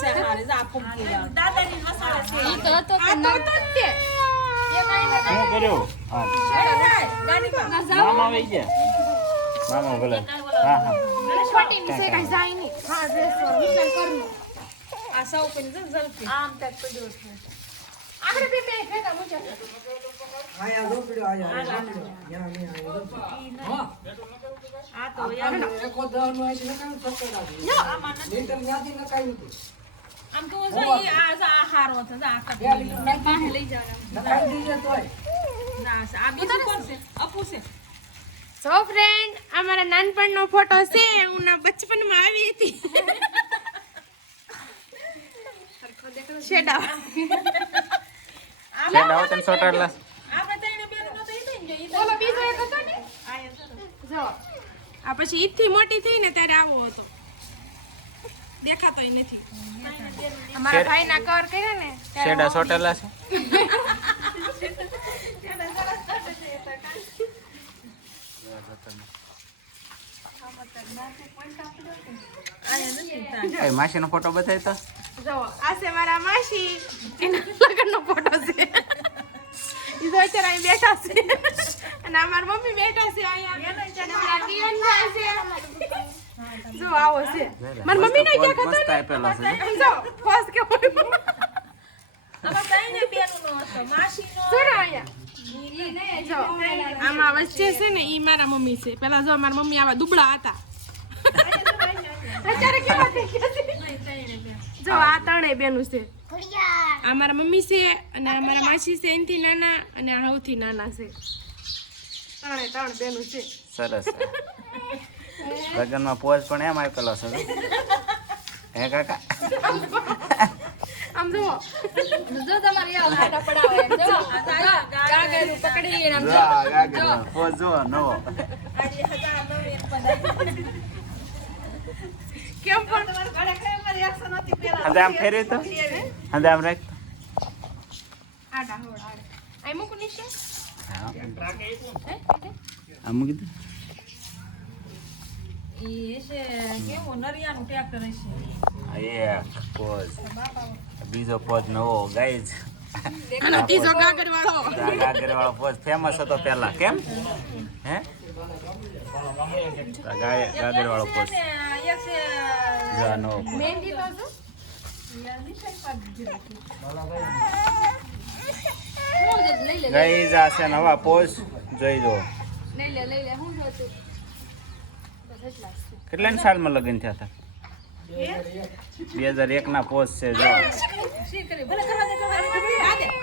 છે હારે જા ફૂમકી દાદાની મસાલા છે ઈ તો હતો કે ના તો તે એ કાઈ ન શું કર્યું હા ગાડીમાં મામા વઈ ગયા મામા ભલે હા હા છોટી સે કાઈ જાય ની હા ડ્રેસ પર વિચાર કરનો આ સૌ કોની જલ્દી આમ તક પડ્યો છે આપણે બે બે ભેગા મુજે આયા રોકડ્યો આયા યા ને આયા આ તો યાર એકો દહનો આઈ ને કામ સત્તર લાગી નહીં તમ યાદી ન કાઈ નથી આમ તો જો ઈ આ હારો હતો જા આ પાસે લઈ જવાના નકાઈ દીજે તોય ના આ બીજું કોણ છે અપુ છે સો ફ્રેન્ડ અમારા નાનપણનો ફોટો છે હું ના બચપનમાં આવી હતી શેડા શેડા હોતન સોટાડલા આપણે તઈને બેન નો તો ઈ થઈ ગયો ઈ બોલો બીજો એક હતો ને જો આ પછી ઈથી મોટી થઈ ને ત્યારે આવો હતો દેખાતોય નથી અમારા ભાઈના કવર કર્યા ને શેડા સોટાડલા છે એ માસીનો ફોટો બતાવી તો જો આ છે મારા માસી એના લગ્નનો ફોટો છે ઈ તો અત્યારે અહીં બેઠા છે અને અમાર મમ્મી બેઠા છે અહીંયા અને મારા ટીવન ભાઈ છે જો આવો છે મારી મમ્મી ને ક્યાં મસ્ત ખતો આપેલો છે જો ફોસ કે આમાં તઈને બેન નો હતો માસી નો જોરા અહીંયા જો આમાં વચ્ચે છે ને ઈ મારા મમ્મી છે પેલા જો મારા મમ્મી આવા દુબળા હતા અત્યારે કેવા થઈ ગયા છે જો આ ત્રણેય બેનું છે આ મારા મમ્મી છે અને આ મારા માસી છે એનથી નાના અને આ સૌથી નાના છે ત્રણ બેનું છે સરસ લગ્નમાં પોઝ પણ એમ આપેલો છે હે કાકા આમ જુઓ જો તમારે યાર આડા પડાવે એમ જો ગાગરું પકડી એમ જો પોઝ જો નવો આડી 1009 કેમ પણ તમારે ઘરે કઈ મારી એક્શન હતી પેલા હંદે આમ ફેરવી તો હંદે આમ રાખ આડા હોડ આડા આઈ મૂકું નીચે આમ મૂકી દે ઈ છે કેવું નરિયાનું ટ્રેક્ટર છે એક પોઝ બીજો પોઝ નવો ગાઈઝ અને ત્રીજો ગાગર વાળો ગાગર વાળો પોઝ ફેમસ હતો પહેલા કેમ હે ગાગર વાળો પોઝ એક છે જો નવો મહેંદી તો જો લઈ લે ગાઈઝ આ છે નવા પોઝ જોઈ જો લઈ લે હું હતું કેટલા સાલમાં લગ્ન થયા હતા 2001 ના પોઝ છે જો શી કરી ભલે